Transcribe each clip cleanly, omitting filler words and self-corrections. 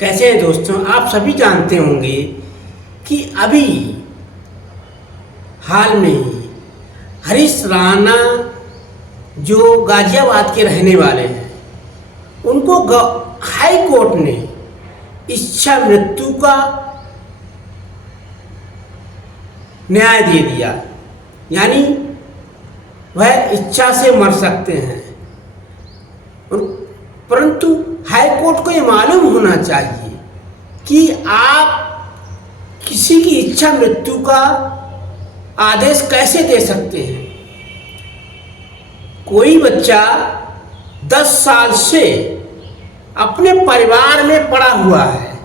कैसे हैं दोस्तों? आप सभी जानते होंगे कि अभी हाल में ही हरीश राणा जो गाजियाबाद के रहने वाले हैं, उनको हाई कोर्ट ने इच्छा मृत्यु का न्याय दे दिया। यानी वह इच्छा से मर सकते हैं, परंतु हाई कोर्ट को ये मालूम होना चाहिए कि आप किसी की इच्छा मृत्यु का आदेश कैसे दे सकते हैं। कोई बच्चा 10 साल से अपने परिवार में पड़ा हुआ है,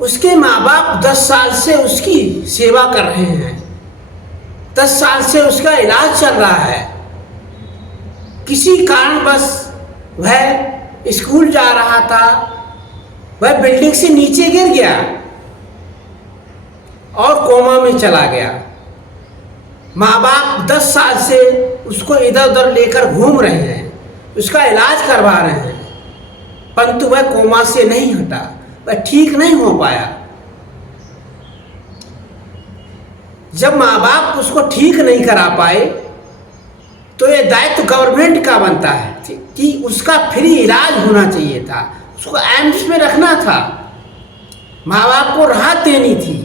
उसके माँ बाप 10 साल से उसकी सेवा कर रहे हैं, 10 साल से उसका इलाज चल रहा है। किसी कारणवश वह स्कूल जा रहा था, वह बिल्डिंग से नीचे गिर गया और कोमा में चला गया। माँ बाप 10 साल से उसको इधर उधर लेकर घूम रहे हैं, उसका इलाज करवा रहे हैं, परंतु वह कोमा से नहीं हटा, वह ठीक नहीं हो पाया। जब माँ बाप उसको ठीक नहीं करा पाए तो ये दायित्व गवर्नमेंट का बनता है कि उसका फ्री इलाज होना चाहिए था, उसको एम्स में रखना था, माँ बाप को राहत देनी थी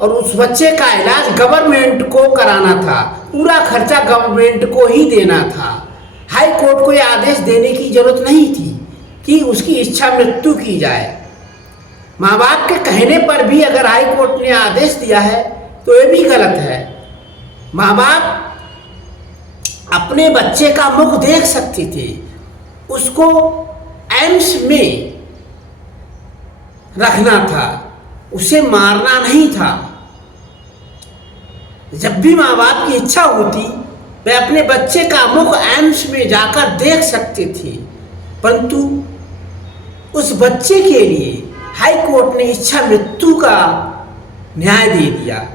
और उस बच्चे का इलाज गवर्नमेंट को कराना था, पूरा खर्चा गवर्नमेंट को ही देना था। हाई कोर्ट को ये आदेश देने की जरूरत नहीं थी कि उसकी इच्छा मृत्यु की जाए। माँ बाप के कहने पर भी अगर हाई कोर्ट ने आदेश दिया है तो ये भी गलत है। माँ बाप अपने बच्चे का मुख देख सकते थे, उसको एम्स में रखना था, उसे मारना नहीं था। जब भी माँ बाप की इच्छा होती वे अपने बच्चे का मुख एम्स में जाकर देख सकते थे, परंतु उस बच्चे के लिए हाई कोर्ट ने इच्छा मृत्यु का न्याय दे दिया।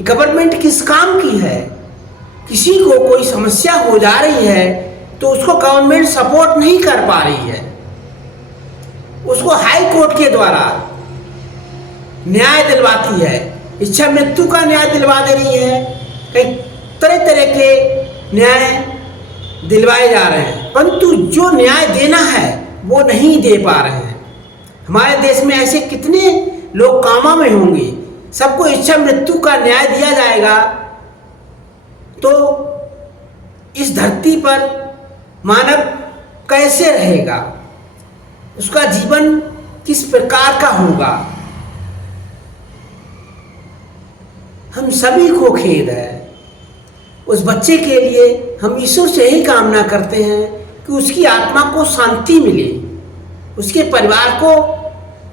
गवर्नमेंट किस काम की है? किसी को कोई समस्या हो जा रही है तो उसको गवर्नमेंट सपोर्ट नहीं कर पा रही है, उसको हाई कोर्ट के द्वारा न्याय दिलवाती है, इच्छा मृत्यु का न्याय दिलवा दे रही है, कई तरह तरह के न्याय दिलवाए जा रहे हैं, परंतु जो न्याय देना है वो नहीं दे पा रहे हैं। हमारे देश में ऐसे कितने लोग कामा में होंगे, सबको इच्छा मृत्यु का न्याय दिया जाएगा तो इस धरती पर मानव कैसे रहेगा, उसका जीवन किस प्रकार का होगा। हम सभी को खेद है। उस बच्चे के लिए हम ईश्वर से ही कामना करते हैं कि उसकी आत्मा को शांति मिले, उसके परिवार को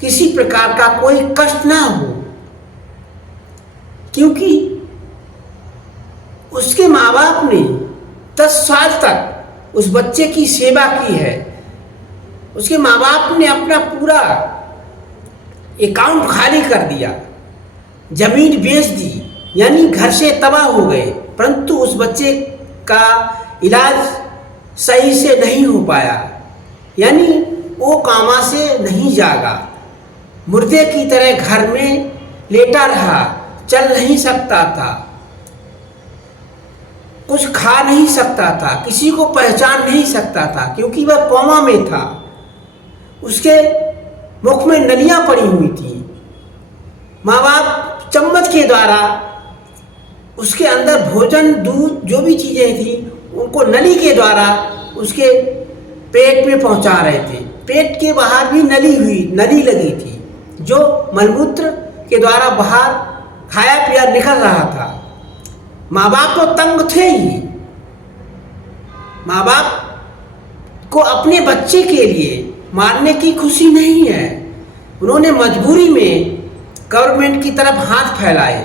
किसी प्रकार का कोई कष्ट ना हो, क्योंकि उसके माँ बाप ने 10 साल तक उस बच्चे की सेवा की है। उसके माँ बाप ने अपना पूरा अकाउंट खाली कर दिया, जमीन बेच दी, यानी घर से तबाह हो गए, परंतु उस बच्चे का इलाज सही से नहीं हो पाया, यानी वो कामा से नहीं जागा, मुर्दे की तरह घर में लेटा रहा, चल नहीं सकता था, कुछ खा नहीं सकता था, किसी को पहचान नहीं सकता था क्योंकि वह कोमा में था। उसके मुख में नलियां पड़ी हुई थी। माँ बाप चम्मच के द्वारा उसके अंदर भोजन, दूध, जो भी चीज़ें थी उनको नली के द्वारा उसके पेट में पहुंचा रहे थे। पेट के बाहर भी नली लगी थी, जो मलमूत्र के द्वारा बाहर खाया पिया निकल रहा था। माँ बाप तो तंग थे ही। माँ बाप को अपने बच्चे के लिए मारने की खुशी नहीं है। उन्होंने मजबूरी में गवर्नमेंट की तरफ हाथ फैलाए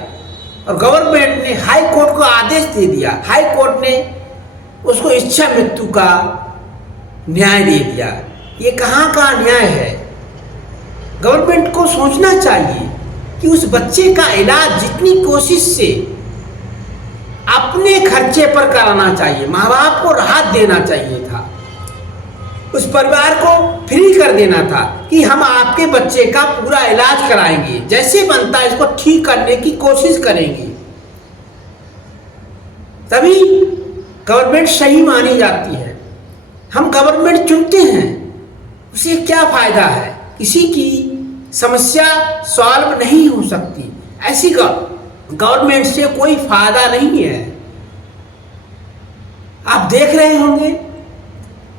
और गवर्नमेंट ने हाई कोर्ट को आदेश दे दिया। हाई कोर्ट ने उसको इच्छा मृत्यु का न्याय दे दिया। ये कहाँ का न्याय है? गवर्नमेंट को सोचना चाहिए कि उस बच्चे का इलाज जितनी कोशिश से अपने खर्चे पर कराना चाहिए, माँ बाप को राहत देना चाहिए था। उस परिवार को फ्री कर देना था कि हम आपके बच्चे का पूरा इलाज कराएंगे, जैसे बनता है इसको ठीक करने की कोशिश करेंगे, तभी गवर्नमेंट सही मानी जाती है। हम गवर्नमेंट चुनते हैं, उसे क्या फायदा है? किसी की समस्या सॉल्व नहीं हो सकती, ऐसी गवर्नमेंट से कोई फायदा नहीं है। आप देख रहे होंगे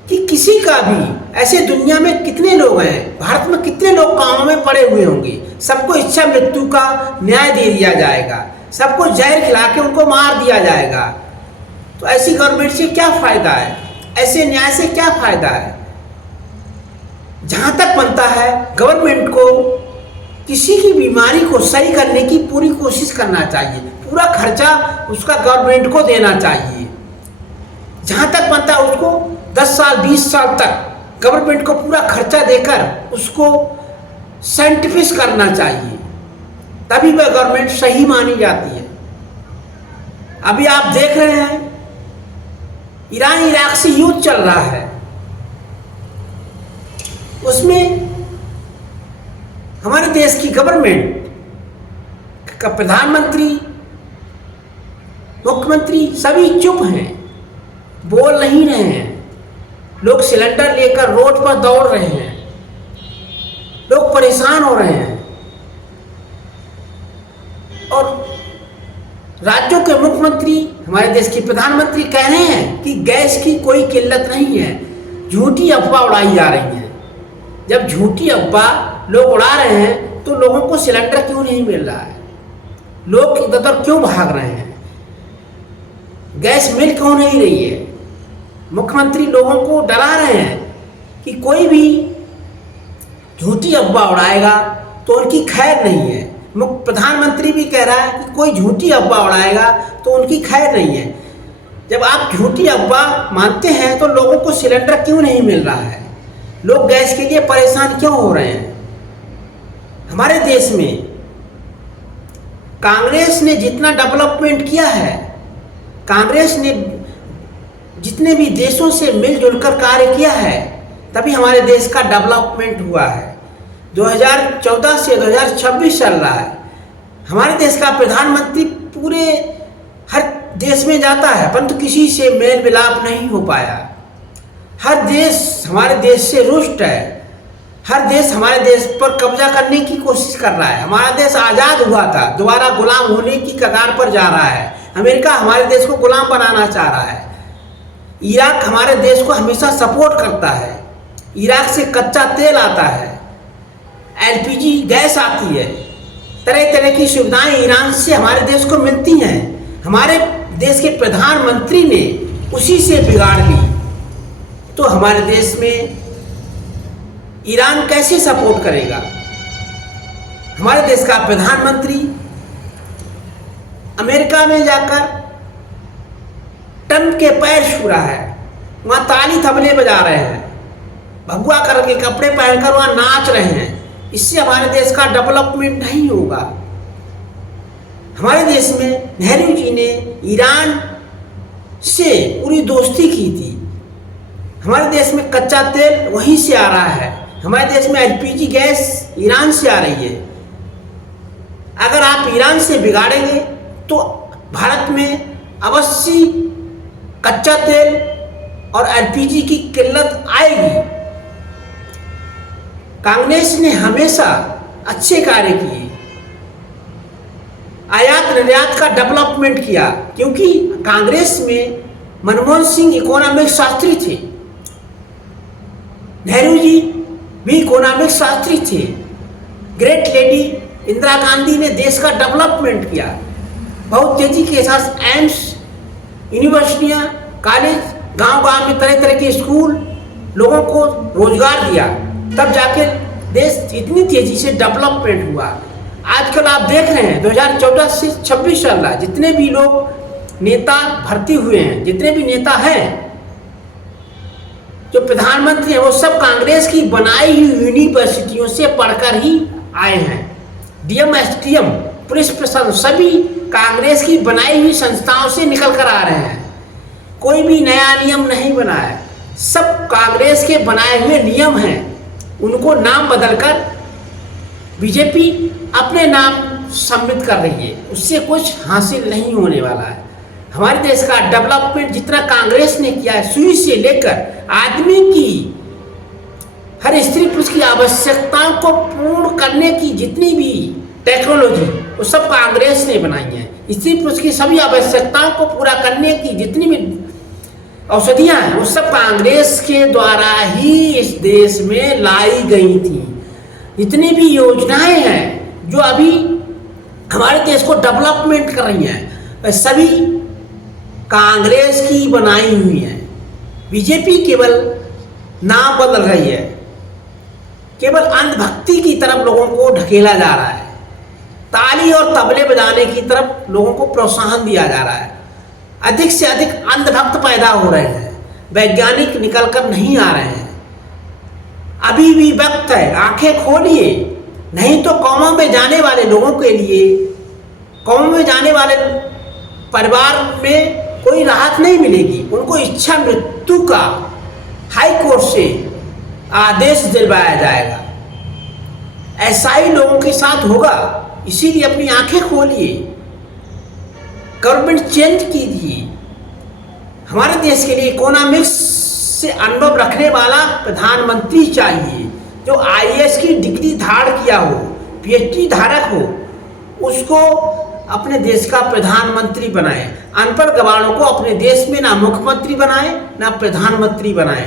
कि किसी का भी ऐसे दुनिया में कितने लोग हैं, भारत में कितने लोग कामों में पड़े हुए होंगे, सबको इच्छा मृत्यु का न्याय दे दिया जाएगा, सबको जहर खिला के उनको मार दिया जाएगा। तो ऐसी गवर्नमेंट से क्या फायदा है? ऐसे न्याय से क्या फायदा है? जहां तक बनता है गवर्नमेंट को किसी की बीमारी को सही करने की पूरी कोशिश करना चाहिए, पूरा खर्चा उसका गवर्नमेंट को देना चाहिए। जहां तक बनता है उसको 10 साल 20 साल तक गवर्नमेंट को पूरा खर्चा देकर उसको साइंटिफिक करना चाहिए, तभी वह गवर्नमेंट सही मानी जाती है। अभी आप देख रहे हैं ईरान इराक से युद्ध चल रहा है, उसमें हमारे देश की गवर्नमेंट का प्रधानमंत्री मुख्यमंत्री सभी चुप हैं, बोल नहीं रहे हैं। लोग सिलेंडर लेकर रोड पर दौड़ रहे हैं, लोग परेशान हो रहे हैं, और राज्यों के मुख्यमंत्री हमारे देश के प्रधानमंत्री कह रहे हैं कि गैस की कोई किल्लत नहीं है, झूठी अफवाह उड़ाई जा रही है। जब झूठी अफवाह लोग उड़ा रहे हैं तो लोगों को सिलेंडर क्यों नहीं मिल रहा है? लोग इधर उधर क्यों भाग रहे हैं? गैस मिल क्यों नहीं रही है? मुख्यमंत्री लोगों को डरा रहे हैं कि कोई भी झूठी अफवाह उड़ाएगा तो उनकी खैर नहीं है। प्रधानमंत्री भी कह रहा है कि कोई झूठी अफवाह उड़ाएगा तो उनकी खैर नहीं है। जब आप झूठी अफवाह मानते हैं तो लोगों को सिलेंडर क्यों नहीं मिल रहा है? लोग गैस के लिए परेशान क्यों हो रहे हैं? हमारे देश में कांग्रेस ने जितना डेवलपमेंट किया है, कांग्रेस ने जितने भी देशों से मिलजुल कर कार्य किया है, तभी हमारे देश का डेवलपमेंट हुआ है। 2014 से 2026 चल रहा है। हमारे देश का प्रधानमंत्री पूरे हर देश में जाता है, परंतु किसी से मेल मिलाप नहीं हो पाया। हर देश हमारे देश से रुष्ट है, हर देश हमारे देश पर कब्जा करने की कोशिश कर रहा है। हमारा देश आज़ाद हुआ था, दोबारा गुलाम होने की कगार पर जा रहा है। अमेरिका हमारे देश को गुलाम बनाना चाह रहा है। इराक हमारे देश को हमेशा सपोर्ट करता है। इराक से कच्चा तेल आता है, LPG गैस आती है, तरह तरह की सुविधाएं ईरान से हमारे देश को मिलती हैं। हमारे देश के प्रधानमंत्री ने उसी से बिगाड़ ली, तो हमारे देश में ईरान कैसे सपोर्ट करेगा? हमारे देश का प्रधानमंत्री अमेरिका में जाकर ट्रंप के पैर छू रहा है, वहाँ ताली तबले बजा रहे हैं, भगवा करके कपड़े पहनकर वहाँ नाच रहे हैं। इससे हमारे देश का डेवलपमेंट नहीं होगा। हमारे देश में नेहरू जी ने ईरान से पूरी दोस्ती की थी। हमारे देश में कच्चा तेल वहीं से आ रहा है, हमारे देश में LPG गैस ईरान से आ रही है। अगर आप ईरान से बिगाड़ेंगे तो भारत में अवश्य कच्चा तेल और LPG की किल्लत आएगी। कांग्रेस ने हमेशा अच्छे कार्य किए, आयात निर्यात का डेवलपमेंट किया, क्योंकि कांग्रेस में मनमोहन सिंह इकोनॉमिक शास्त्री थे, नेहरू जी भी इकोनॉमिक शास्त्री थे, ग्रेट लेडी इंदिरा गांधी ने देश का डेवलपमेंट किया। बहुत तेजी के साथ एम्स, यूनिवर्सिटियाँ, कॉलेज, गांव-गांव में तरह तरह के स्कूल, लोगों को रोजगार दिया, तब जाके देश इतनी तेजी से डेवलपमेंट हुआ। आजकल आप देख रहे हैं 2014 से 26 चल रहा है, जितने भी लोग नेता भर्ती हुए हैं, जितने भी नेता हैं, जो प्रधानमंत्री हैं, वो सब कांग्रेस की बनाई हुई यूनिवर्सिटियों से पढ़कर ही आए हैं। DM, SDM, पुलिस प्रशासन सभी कांग्रेस की बनाई हुई संस्थाओं से निकल कर आ रहे हैं। कोई भी नया नियम नहीं बना है, सब कांग्रेस के बनाए हुए नियम हैं, उनको नाम बदलकर बीजेपी अपने नाम सम्मिलित कर रही है। उससे कुछ हासिल नहीं होने वाला है। हमारे देश का डेवलपमेंट जितना कांग्रेस ने किया है, सुई से लेकर आदमी की, हर स्त्री पुरुष की आवश्यकताओं को पूर्ण करने की जितनी भी टेक्नोलॉजी, वो सब कांग्रेस ने बनाई है। स्त्री पुरुष की सभी आवश्यकताओं को पूरा करने की जितनी भी औषधियाँ हैं, वो सब कांग्रेस के द्वारा ही इस देश में लाई गई थी। जितनी भी योजनाएं हैं जो अभी हमारे देश को डेवलपमेंट कर रही हैं, वह सभी कांग्रेस की बनाई हुई हैं। बीजेपी केवल नाम बदल रही है, केवल अंधभक्ति की तरफ लोगों को ढकेला जा रहा है, ताली और तबले बजाने की तरफ लोगों को प्रोत्साहन दिया जा रहा है। अधिक से अधिक अंधभक्त पैदा हो रहे हैं, वैज्ञानिक निकल कर नहीं आ रहे हैं। अभी भी वक्त है, आंखें खोलिए, नहीं तो कौमों में जाने वाले लोगों के लिए, कौमों में जाने वाले परिवार में कोई राहत नहीं मिलेगी। उनको इच्छा मृत्यु का हाई कोर्ट से आदेश दिलवाया जाएगा। ऐसा ही लोगों के साथ होगा। इसीलिए अपनी आंखें खोलिए, गवर्नमेंट चेंज कीजिए। हमारे देश के लिए इकोनॉमिक्स से अनुभव रखने वाला प्रधानमंत्री चाहिए, जो आईएएस की डिग्री धारण किया हो, पीएचडी धारक हो, उसको अपने देश का प्रधानमंत्री बनाए। अनपढ़ गवारों को अपने देश में ना मुख्यमंत्री बनाए ना प्रधानमंत्री बनाए।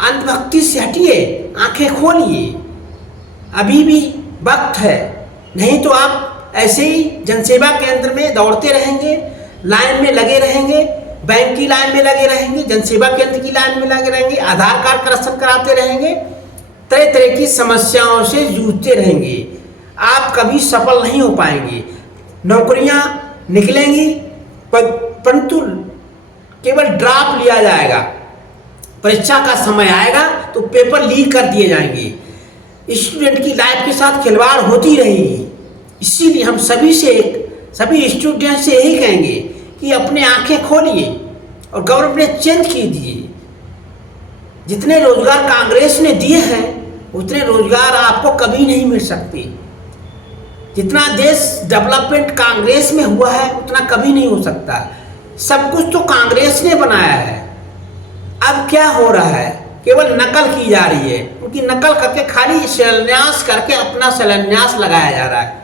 अंधभक्ति से हटिए, आंखें खोलिए, अभी भी वक्त है। नहीं तो आप ऐसे ही जनसेवा केंद्र में दौड़ते रहेंगे, लाइन में लगे रहेंगे, बैंक की लाइन में लगे रहेंगे, जनसेवा केंद्र की लाइन में लगे रहेंगे, आधार कार्ड करेक्शन कराते रहेंगे, तरह तरह की समस्याओं से जूझते रहेंगे। आप कभी सफल नहीं हो पाएंगे। नौकरियां निकलेंगी परंतु केवल ड्राफ्ट लिया जाएगा। परीक्षा का समय आएगा तो पेपर लीक कर दिए जाएंगे। स्टूडेंट की लाइफ के साथ खिलवाड़ होती रहेगी। इसीलिए हम सभी स्टूडेंट से यही कहेंगे कि अपने आंखें खोलिए और गवर्नमेंट चेंज कीजिए। जितने रोजगार कांग्रेस ने दिए हैं उतने रोजगार आपको कभी नहीं मिल सकते। जितना देश डेवलपमेंट कांग्रेस में हुआ है उतना कभी नहीं हो सकता। सब कुछ तो कांग्रेस ने बनाया है। अब क्या हो रहा है, केवल नकल की जा रही है। उनकी नकल करके खाली शिलान्यास करके अपना शिलान्यास लगाया जा रहा है।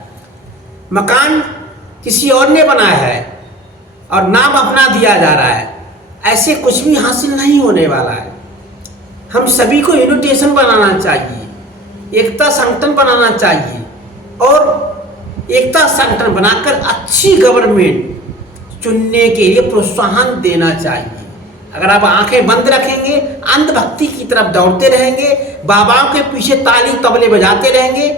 मकान किसी और ने बनाया है और नाम अपना दिया जा रहा है। ऐसे कुछ भी हासिल नहीं होने वाला है। हम सभी को यूनिटेशन बनाना चाहिए, एकता संगठन बनाना चाहिए और एकता संगठन बनाकर अच्छी गवर्नमेंट चुनने के लिए प्रोत्साहन देना चाहिए। अगर आप आंखें बंद रखेंगे, अंधभक्ति की तरफ दौड़ते रहेंगे, बाबाओं के पीछे ताली तबले बजाते रहेंगे,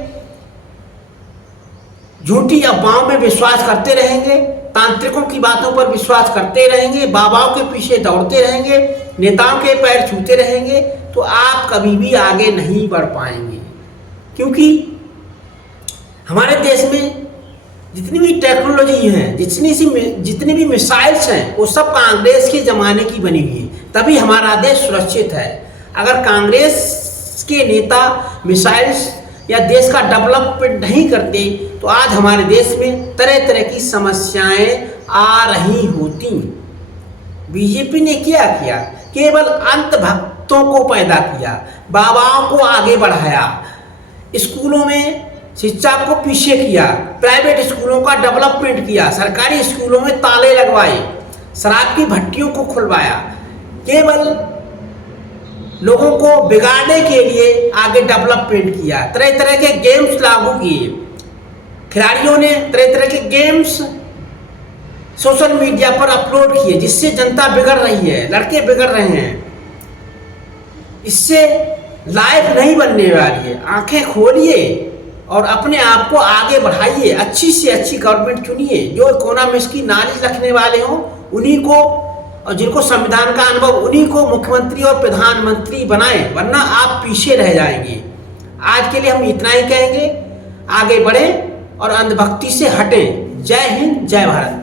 झूठी अफवाहों में विश्वास करते रहेंगे, तांत्रिकों की बातों पर विश्वास करते रहेंगे, बाबाओं के पीछे दौड़ते रहेंगे, नेताओं के पैर छूते रहेंगे, तो आप कभी भी आगे नहीं बढ़ पाएंगे। क्योंकि हमारे देश में जितनी भी टेक्नोलॉजी है, जितनी भी मिसाइल्स हैं, वो सब कांग्रेस के ज़माने की बनी हुई है। तभी हमारा देश सुरक्षित है। अगर कांग्रेस के नेता मिसाइल्स या देश का डेवलपमेंट नहीं करते तो आज हमारे देश में तरह तरह की समस्याएं आ रही होती। बीजेपी ने क्या किया? केवल अंधभक्तों को पैदा किया, बाबाओं को आगे बढ़ाया, स्कूलों में शिक्षा को पीछे किया, प्राइवेट स्कूलों का डेवलपमेंट किया, सरकारी स्कूलों में ताले लगवाए, शराब की भट्टियों को खुलवाया। केवल लोगों को बिगाड़ने के लिए आगे डेवलपमेंट किया। तरह तरह के गेम्स लागू किए। खिलाड़ियों ने तरह तरह के गेम्स सोशल मीडिया पर अपलोड किए, जिससे जनता बिगड़ रही है, लड़के बिगड़ रहे हैं। इससे लाइफ नहीं बनने वाली है। आंखें खोलिए और अपने आप को आगे बढ़ाइए। अच्छी से अच्छी गवर्नमेंट चुनिए, जो इकोनॉमिक्स की नॉलेज रखने वाले हों उन्हीं को, और जिनको संविधान का अनुभव, उन्हीं को मुख्यमंत्री और प्रधानमंत्री बनाएं, वरना आप पीछे रह जाएंगे। आज के लिए हम इतना ही कहेंगे, आगे बढ़ें और अंधभक्ति से हटें। जय हिंद, जय भारत।